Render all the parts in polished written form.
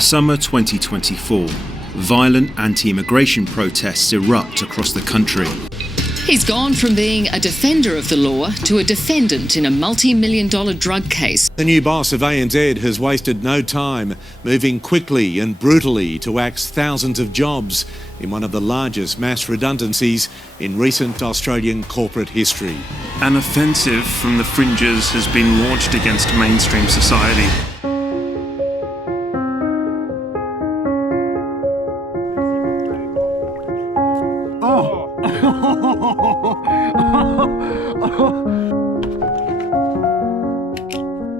Summer 2024. Violent anti-immigration protests erupt across the country. He's gone from being a defender of the law to a defendant in a multi-million-dollar drug case. The new boss of ANZ has wasted no time, moving quickly and brutally to axe thousands of jobs in one of the largest mass redundancies in recent Australian corporate history. An offensive from the fringes has been launched against mainstream society.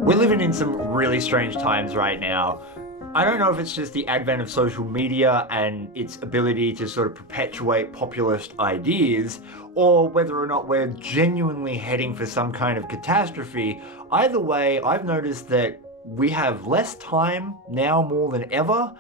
We're living in some really strange times right now. I don't know if it's just the advent of social media and its ability to sort of perpetuate populist ideas, or whether or not we're genuinely heading for some kind of catastrophe. Either way, I've noticed that we have less time now more than ever,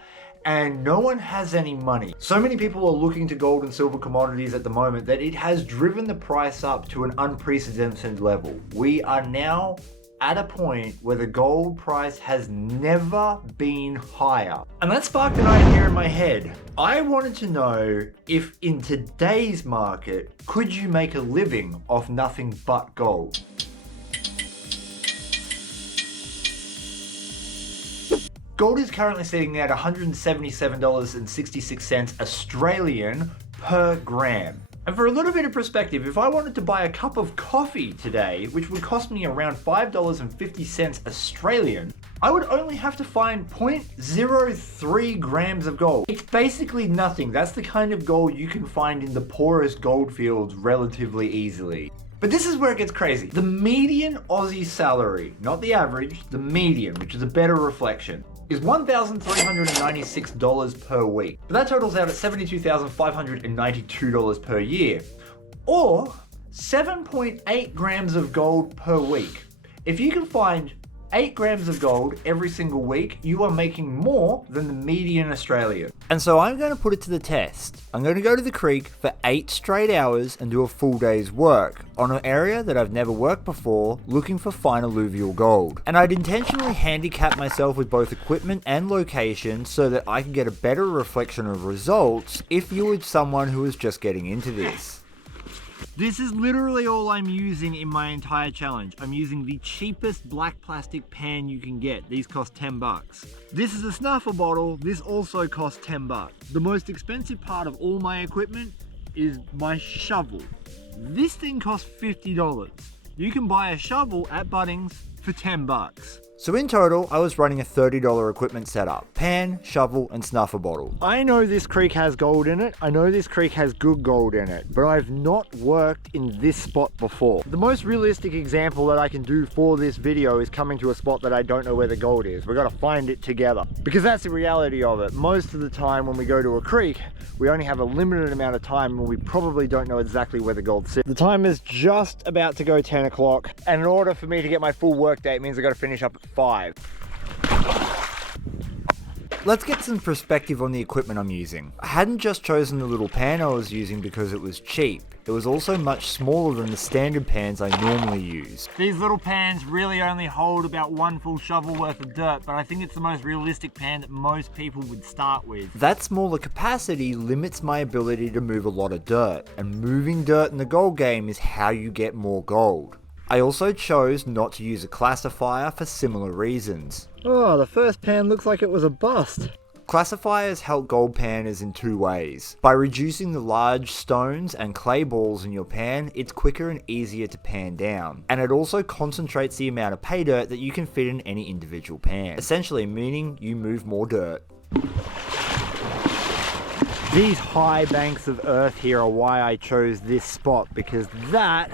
and no one has any money. So many people are looking to gold and silver commodities at the moment that it has driven the price up to an unprecedented level. We are now at a point where the gold price has never been higher. And that sparked an idea in my head. I wanted to know if in today's market, could you make a living off nothing but gold? Gold is currently sitting at $177.66 Australian per gram. And for a little bit of perspective, if I wanted to buy a cup of coffee today, which would cost me around $5.50 Australian, I would only have to find 0.03 grams of gold. It's basically nothing. That's the kind of gold you can find in the poorest gold fields relatively easily. But this is where it gets crazy. The median Aussie salary, not the average, the median, which is a better reflection, is $1,396 per week. But that totals out at $72,592 per year, or 7.8 grams of gold per week. If you can find 8 grams of gold every single week, you are making more than the median Australian. And so I'm going to put it to the test. I'm going to go to the creek for 8 straight hours and do a full day's work on an area that I've never worked before, looking for fine alluvial gold. And I'd intentionally handicap myself with both equipment and location so that I can get a better reflection of results if you were someone who is just getting into this. This is literally all I'm using in my entire challenge. I'm using the cheapest black plastic pan you can get. These cost 10 bucks. This is a snuffer bottle. This also costs 10 bucks. The most expensive part of all my equipment is my shovel. This thing costs $50. You can buy a shovel at Bunnings for 10 bucks. So in total, I was running a $30 equipment setup. Pan, shovel, and snuffer bottle. I know this creek has gold in it. I know this creek has good gold in it, but I've not worked in this spot before. The most realistic example that I can do for this video is coming to a spot that I don't know where the gold is. We've got to find it together, because that's the reality of it. Most of the time when we go to a creek, we only have a limited amount of time and we probably don't know exactly where the gold sits. The time is just about to go 10 o'clock, and in order for me to get my full work day, it means I've got to finish up at 5. Let's get some perspective on the equipment I'm using. I hadn't just chosen the little pan I was using because it was cheap. It was also much smaller than the standard pans I normally use. These little pans really only hold about 1 full shovel worth of dirt, but I think it's the most realistic pan that most people would start with. That smaller capacity limits my ability to move a lot of dirt, and moving dirt in the gold game is how you get more gold. I also chose not to use a classifier for similar reasons. Oh, the first pan looks like it was a bust. Classifiers help gold panners in 2 ways. By reducing the large stones and clay balls in your pan, it's quicker and easier to pan down. And it also concentrates the amount of pay dirt that you can fit in any individual pan, essentially meaning you move more dirt. These high banks of earth here are why I chose this spot, because that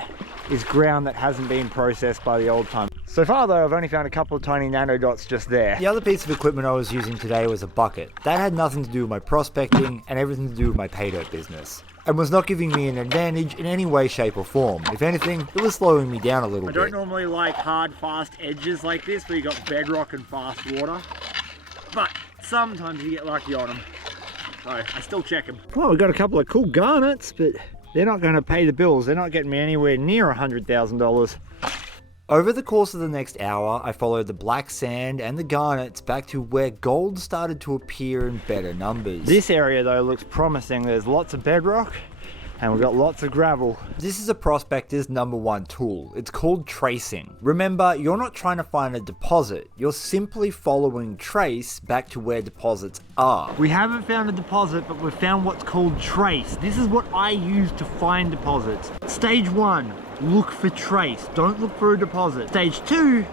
is ground that hasn't been processed by the old time. So far though, I've only found a couple of tiny nano dots just there. The other piece of equipment I was using today was a bucket. That had nothing to do with my prospecting and everything to do with my paydirt business, and was not giving me an advantage in any way, shape or form. If anything, it was slowing me down a little bit. I don't normally like hard, fast edges like this where you got bedrock and fast water, but sometimes you get lucky on them. So I still check them. Well, we've got a couple of cool garnets, but they're not going to pay the bills. They're not getting me anywhere near $100,000. Over the course of the next hour, I followed the black sand and the garnets back to where gold started to appear in better numbers. This area though looks promising. There's lots of bedrock and we've got lots of gravel. This is a prospector's #1 tool. It's called tracing. Remember, you're not trying to find a deposit. You're simply following trace back to where deposits are. We haven't found a deposit, but we've found what's called trace. This is what I use to find deposits. Stage 1, look for trace. Don't look for a deposit. Stage 2,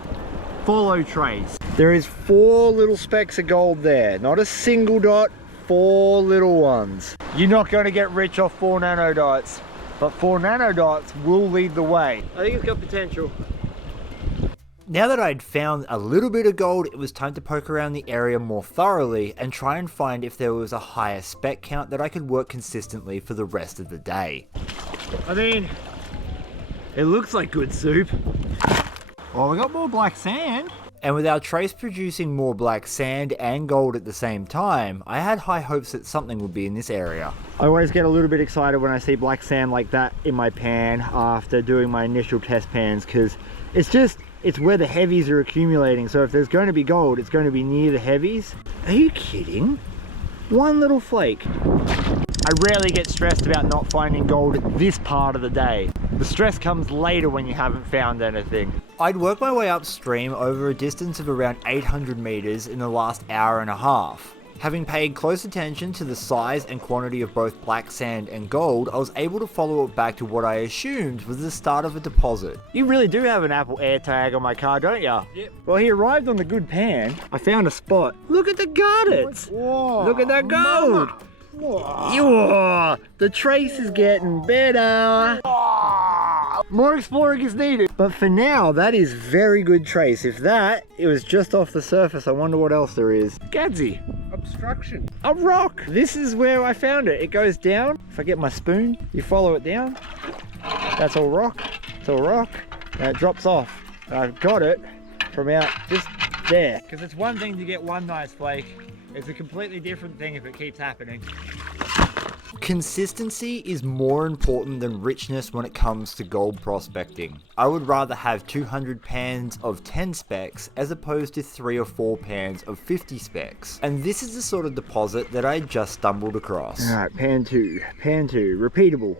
follow trace. There is 4 little specks of gold there. Not a single dot, 4 little ones. You're not going to get rich off 4 nanodots, but 4 nanodots will lead the way. I think it's got potential. Now that I'd found a little bit of gold, it was time to poke around the area more thoroughly and try and find if there was a higher spec count that I could work consistently for the rest of the day. I mean, it looks like good soup. Oh, we got more black sand. And with our trace producing more black sand and gold at the same time, I had high hopes that something would be in this area. I always get a little bit excited when I see black sand like that in my pan after doing my initial test pans, because it's where the heavies are accumulating. So if there's going to be gold, it's going to be near the heavies. Are you kidding? One little flake. I rarely get stressed about not finding gold at this part of the day. The stress comes later when you haven't found anything. I'd worked my way upstream over a distance of around 800 meters in the last hour and a half. Having paid close attention to the size and quantity of both black sand and gold, I was able to follow it back to what I assumed was the start of a deposit. You really do have an Apple AirTag on my car, don't ya? Yep. Well, he arrived on the good pan. I found a spot. Look at the garnets. Whoa, look at that gold. Whoa, the trace is getting better. More exploring is needed. But for now, that is very good trace. If it was just off the surface, I wonder what else there is. Gadsy. Obstruction. A rock. This is where I found it. It goes down. If I get my spoon, you follow it down. That's all rock. It's all rock. And it drops off. I've got it from out just there. Because it's one thing to get one nice flake. It's a completely different thing if it keeps happening. Consistency is more important than richness when it comes to gold prospecting. I would rather have 200 pans of 10 specs as opposed to 3 or 4 pans of 50 specs. And this is the sort of deposit that I just stumbled across. Alright, pan 2, repeatable,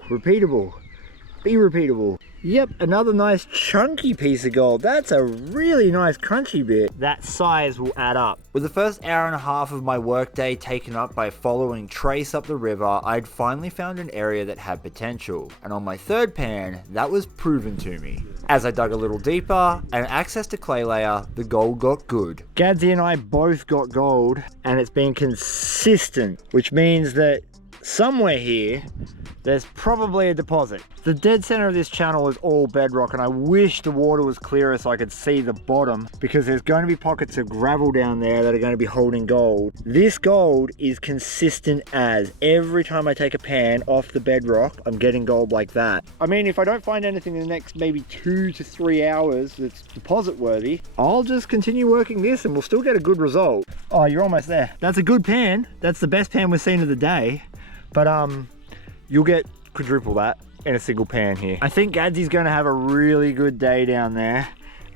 be repeatable. Yep, another nice chunky piece of gold. That's a really nice crunchy bit. That size will add up. With the first hour and a half of my workday taken up by following trace up the river, I'd finally found an area that had potential. And on my third pan, that was proven to me. As I dug a little deeper and accessed a clay layer, the gold got good. Gadsy and I both got gold, and it's been consistent, which means that somewhere here, there's probably a deposit. The dead center of this channel is all bedrock, and I wish the water was clearer so I could see the bottom, because there's going to be pockets of gravel down there that are going to be holding gold. This gold is consistent as every time I take a pan off the bedrock, I'm getting gold like that. I mean, if I don't find anything in the next maybe 2 to 3 hours that's deposit worthy, I'll just continue working this and we'll still get a good result. Oh, you're almost there. That's a good pan. That's the best pan we've seen of the day. But you'll get quadruple that in a single pan here. I think Gadsy's gonna have a really good day down there,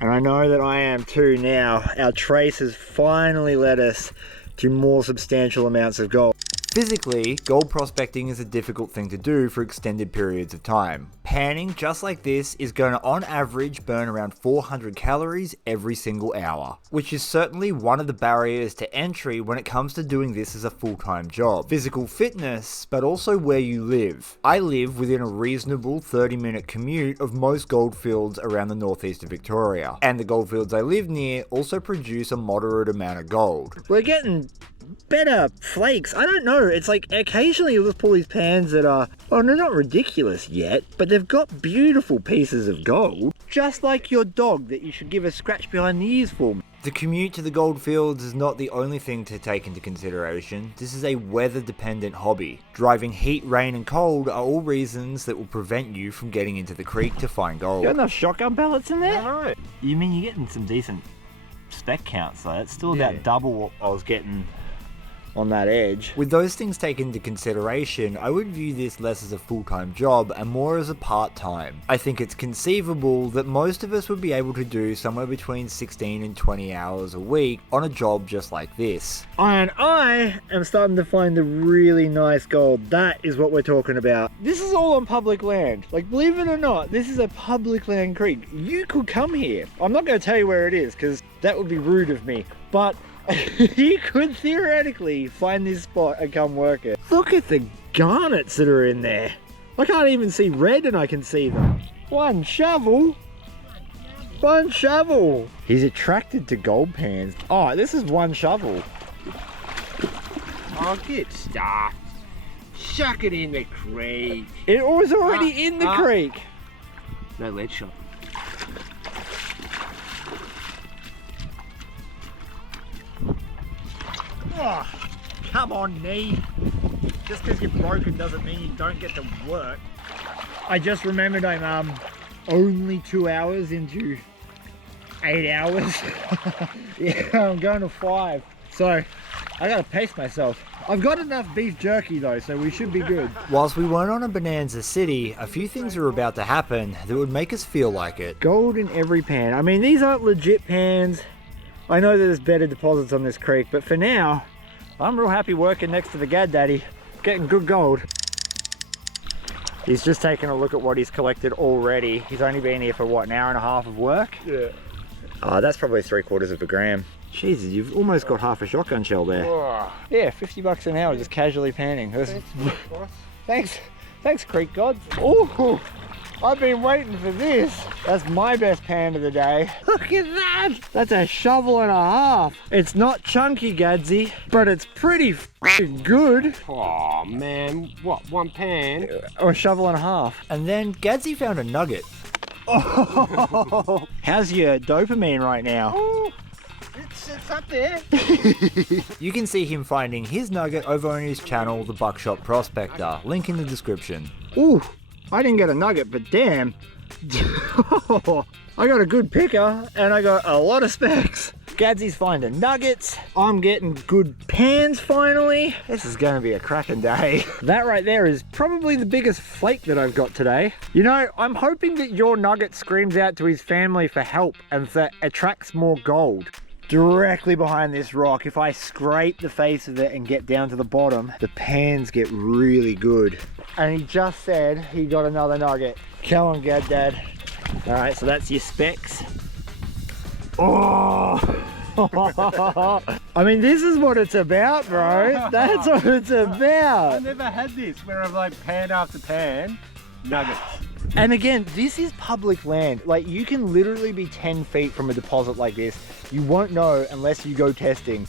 and I know that I am too now. Our trace has finally led us to more substantial amounts of gold. Physically, gold prospecting is a difficult thing to do for extended periods of time. Panning just like this is going to on average burn around 400 calories every single hour, which is certainly one of the barriers to entry when it comes to doing this as a full-time job. Physical fitness, but also where you live. I live within a reasonable 30-minute commute of most goldfields around the northeast of Victoria, and the goldfields I live near also produce a moderate amount of gold. We're getting better flakes. I don't know, it's like occasionally you'll just pull these pans that are, well, they're not ridiculous yet, but they've got beautiful pieces of gold, just like your dog that you should give a scratch behind the ears for. The commute to the goldfields is not the only thing to take into consideration. This is a weather-dependent hobby. Driving heat, rain and cold are all reasons that will prevent you from getting into the creek to find gold. You got enough shotgun pellets in there? No. You mean you're getting some decent spec counts though? That's still about double what I was getting on that edge. With those things taken into consideration, I would view this less as a full-time job and more as a part-time. I think it's conceivable that most of us would be able to do somewhere between 16 and 20 hours a week on a job just like this. And I am starting to find the really nice gold. That is what we're talking about. This is all on public land. Like, believe it or not, this is a public land creek. You could come here. I'm not going to tell you where it is because that would be rude of me. But you could theoretically find this spot and come work it. Look at the garnets that are in there. I can't even see red and I can see them. One shovel. One shovel. He's attracted to gold pans. Oh, this is one shovel. Oh, get stuffed. Shuck it in the creek. It was already in the creek. No lead shot. Oh, come on, knee. Just because you're broken doesn't mean you don't get to work. I just remembered I'm only 2 hours into 8 hours. Yeah, I'm going to 5. So I gotta pace myself. I've got enough beef jerky though, so we should be good. Whilst we weren't on a Bonanza City, a few things are about to happen that would make us feel like it. Gold in every pan. I mean, these aren't legit pans. I know that there's better deposits on this creek, but for now, I'm real happy working next to the Gad Daddy, getting good gold. He's just taking a look at what he's collected already. He's only been here for what, an hour and a half of work? Yeah. Oh, that's probably 3/4 of a gram. Jesus, you've almost got half a shotgun shell there. Oh. Yeah, 50 bucks an hour just casually panning. Thanks, Creek Gods. Oh, I've been waiting for this. That's my best pan of the day. Look at that. That's a shovel and a half. It's not chunky, Gadsy, but it's pretty f***ing good. Oh man, what, one pan? Or a shovel and a half. And then Gadsy found a nugget. Oh, how's your dopamine right now? Oh, it's up there. You can see him finding his nugget over on his channel, The Buckshot Prospector. Link in the description. Ooh, I didn't get a nugget, but damn. I got a good picker and I got a lot of specs. Gadsy's finding nuggets. I'm getting good pans finally. This is going to be a cracking day. That right there is probably the biggest flake that I've got today. You know, I'm hoping that your nugget screams out to his family for help and that attracts more gold. Directly behind this rock, if I scrape the face of it and get down to the bottom, the pans get really good. And he just said he got another nugget. Come on, Gad Dad. All right, so that's your specs. Oh! I mean, this is what it's about, bro. That's what it's I about. never had this where I've like pan after pan, nuggets. And again, this is public land. Like, you can literally be 10 feet from a deposit like this. You won't know unless you go testing.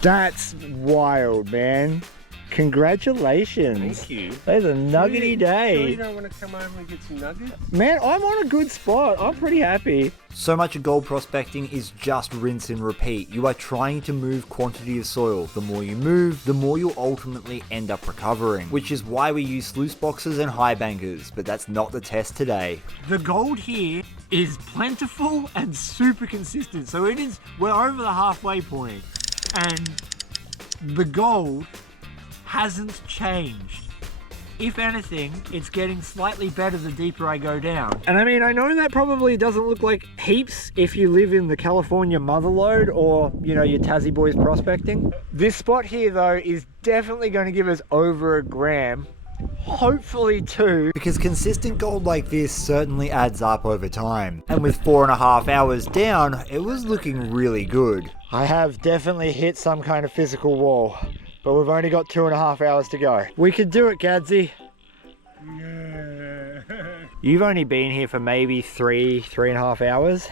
That's wild, man. Congratulations. Thank you. That's a nuggety day. Sure you don't want to come over and get some nuggets? Man, I'm on a good spot. I'm pretty happy. So much of gold prospecting is just rinse and repeat. You are trying to move quantity of soil. The more you move, the more you'll ultimately end up recovering, which is why we use sluice boxes and high bankers, but that's not the test today. The gold here is plentiful and super consistent. So we're over the halfway point, and the gold hasn't changed. If anything, it's getting slightly better the deeper I go down. And I mean, I know that probably doesn't look like heaps if you live in the California motherlode or, you know, your Tassie boys prospecting. This spot here though is definitely going to give us over a gram. Hopefully 2. Because consistent gold like this certainly adds up over time. And with 4.5 hours down, it was looking really good. I have definitely hit some kind of physical wall, but we've only got 2.5 hours to go. We could do it, Gadsy. Yeah. You've only been here for maybe 3.5 hours.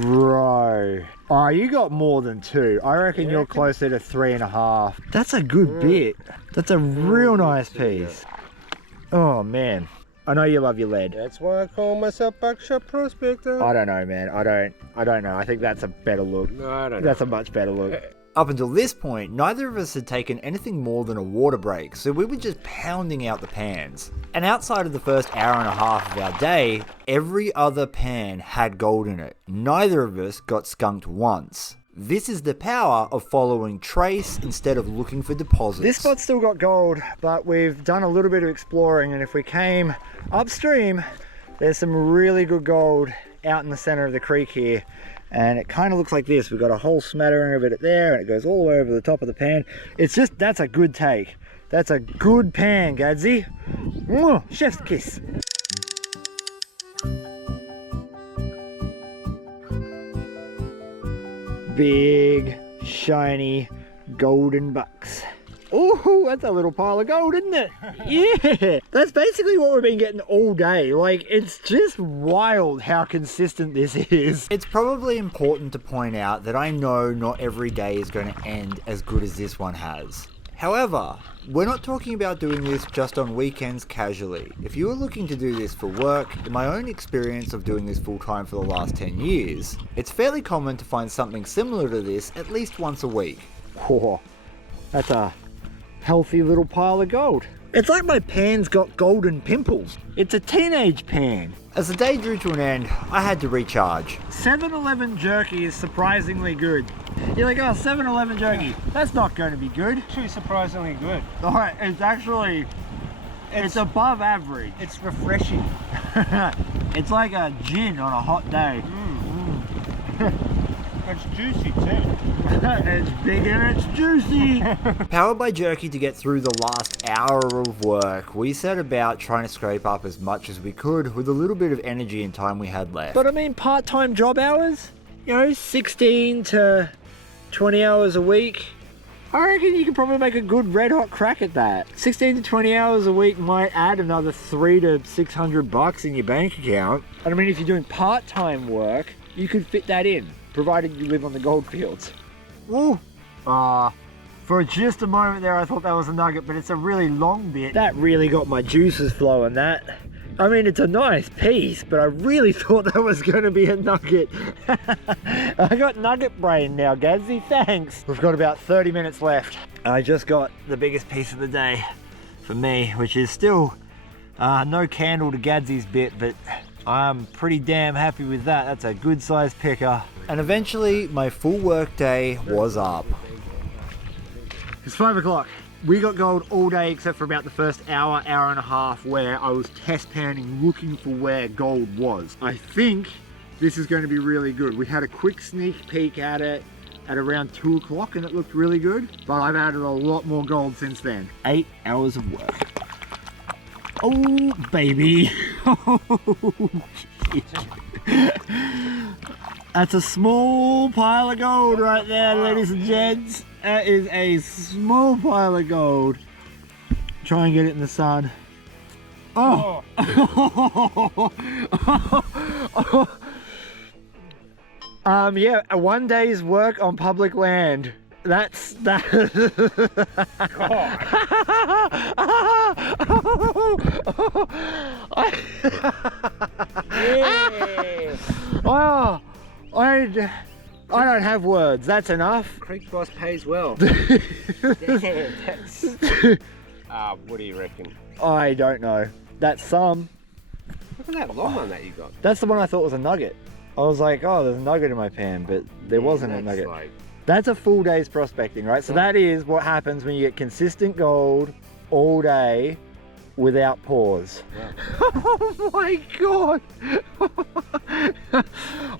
Bro. Oh, you got more than 2. I reckon you're closer to 3.5. That's a good bit. That's a real nice piece. Oh man. I know you love your lead. That's why I call myself Buckshot Prospector. I don't know, man. I don't know. I think that's a better look. No, I don't know. That's a much better look. Up until this point, neither of us had taken anything more than a water break, so we were just pounding out the pans. And outside of the first hour and a half of our day, every other pan had gold in it. Neither of us got skunked once. This is the power of following trace instead of looking for deposits. This spot's still got gold, but we've done a little bit of exploring, and if we came upstream, there's some really good gold out in the center of the creek here. And it kind of looks like this. We've got a whole smattering of it there, and it goes all the way over the top of the pan. It's just, that's a good take. That's a good pan, Gadsy. Mwah, chef's kiss. Big, shiny, golden bucks. Ooh, that's a little pile of gold, isn't it? Yeah, that's basically what we've been getting all day. Like, it's just wild how consistent this is. It's probably important to point out that I know not every day is going to end as good as this one has. However, we're not talking about doing this just on weekends casually. If you are looking to do this for work, in my own experience of doing this full time for the last 10 years, it's fairly common to find something similar to this at least once a week. Whoa, that's a healthy little pile of gold. It's like my pan's got golden pimples. It's a teenage pan. As the day drew to an end, I had to recharge. 7-Eleven jerky is surprisingly good. You're like, oh, 7-Eleven jerky, that's not going to be good. Actually surprisingly good. Alright, it's actually, it's above average. It's refreshing. It's like a gin on a hot day. It's juicy too. It's big and it's juicy. Powered by jerky to get through the last hour of work, we set about trying to scrape up as much as we could with a little bit of energy and time we had left. But I mean, part-time job hours, you know, 16 to 20 hours a week. I reckon you could probably make a good red hot crack at that. 16 to 20 hours a week might add another $300 to $600 in your bank account. And I mean, if you're doing part-time work, you could fit that in, provided you live on the goldfields. Ooh. For just a moment there, I thought that was a nugget, but it's a really long bit. That really got my juices flowing, that. I mean, it's a nice piece, but I really thought that was going to be a nugget. I got nugget brain now, Gadsy, thanks. We've got about 30 minutes left. I just got the biggest piece of the day for me, which is still no candle to Gadsy's bit, but I'm pretty damn happy with that. That's a good sized picker. And eventually, my full work day was up. It's 5 o'clock. We got gold all day except for about the first hour, hour and a half where I was test panning looking for where gold was. I think this is going to be really good. We had a quick sneak peek at it at around 2 o'clock and it looked really good, but I've added a lot more gold since then. 8 hours of work. Oh, baby. That's a small pile of gold right there, ladies and gents. That is a small pile of gold. Try and get it in the sun. Oh! Yeah, a 1 day's work on public land. That's that. Yeah. Oh, I don't have words. That's enough. Creek boss pays well. Damn, that's... what do you reckon? I don't know. That's some. Look at that long one that you got. That's the one I thought was a nugget. I was like, oh, there's a nugget in my pan, but there wasn't a nugget. Like... That's a full day's prospecting, right? So that is what happens when you get consistent gold all day without pause. Yeah. Oh my God.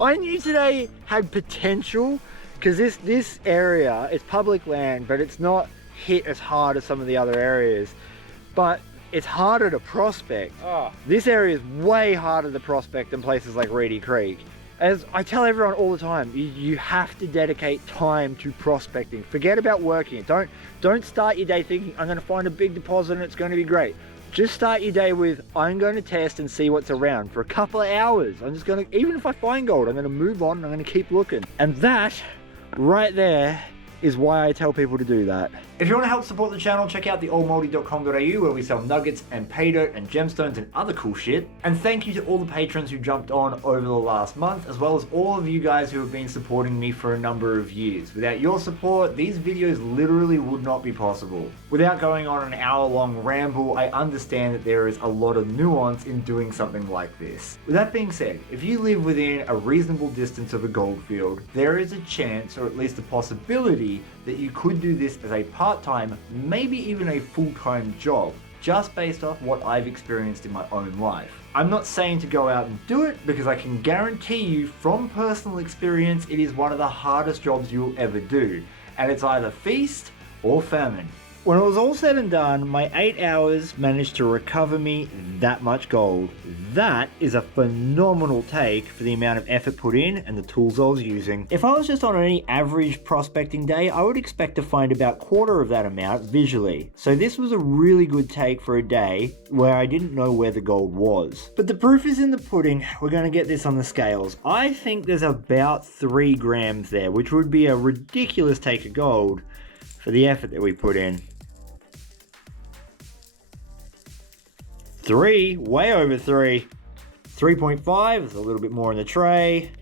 I knew today had potential because this area is public land, but it's not hit as hard as some of the other areas. But it's harder to prospect. Oh. This area is way harder to prospect than places like Reedy Creek. As I tell everyone all the time, you have to dedicate time to prospecting. Forget about working it. Don't start your day thinking, I'm going to find a big deposit and it's going to be great. Just start your day with, I'm going to test and see what's around for a couple of hours. I'm just going to, even if I find gold, I'm going to move on and I'm going to keep looking. And that right there is why I tell people to do that. If you want to help support the channel, check out theoldmoldy.com.au where we sell nuggets and paydirt and gemstones and other cool shit. And thank you to all the patrons who jumped on over the last month, as well as all of you guys who have been supporting me for a number of years. Without your support, these videos literally would not be possible. Without going on an hour-long ramble, I understand that there is a lot of nuance in doing something like this. With that being said, if you live within a reasonable distance of a gold field, there is a chance, or at least a possibility, that you could do this as a part-time, maybe even a full-time job, just based off what I've experienced in my own life. I'm not saying to go out and do it, because I can guarantee you from personal experience it is one of the hardest jobs you'll ever do, and it's either feast or famine. When it was all said and done, my 8 hours managed to recover me that much gold. That is a phenomenal take for the amount of effort put in and the tools I was using. If I was just on any average prospecting day, I would expect to find about quarter of that amount visually. So this was a really good take for a day where I didn't know where the gold was. But the proof is in the pudding. We're going to get this on the scales. I think there's about 3 grams there, which would be a ridiculous take of gold for the effort that we put in. 3, way over 3. 3.5, there's a little bit more in the tray.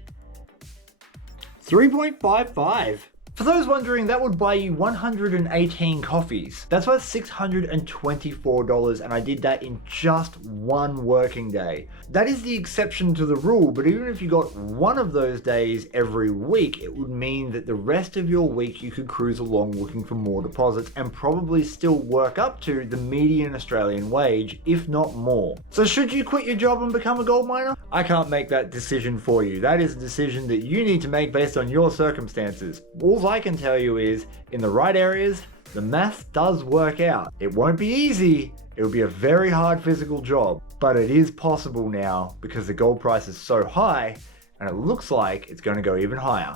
3.55. For those wondering, that would buy you 118 coffees. That's worth $624, and I did that in just one working day. That is the exception to the rule, but even if you got one of those days every week, it would mean that the rest of your week you could cruise along looking for more deposits and probably still work up to the median Australian wage, if not more. So should you quit your job and become a gold miner? I can't make that decision for you. That is a decision that you need to make based on your circumstances. All I can tell you is, in the right areas, the math does work out. It won't be easy, it will be a very hard physical job, but it is possible now because the gold price is so high and it looks like it's going to go even higher.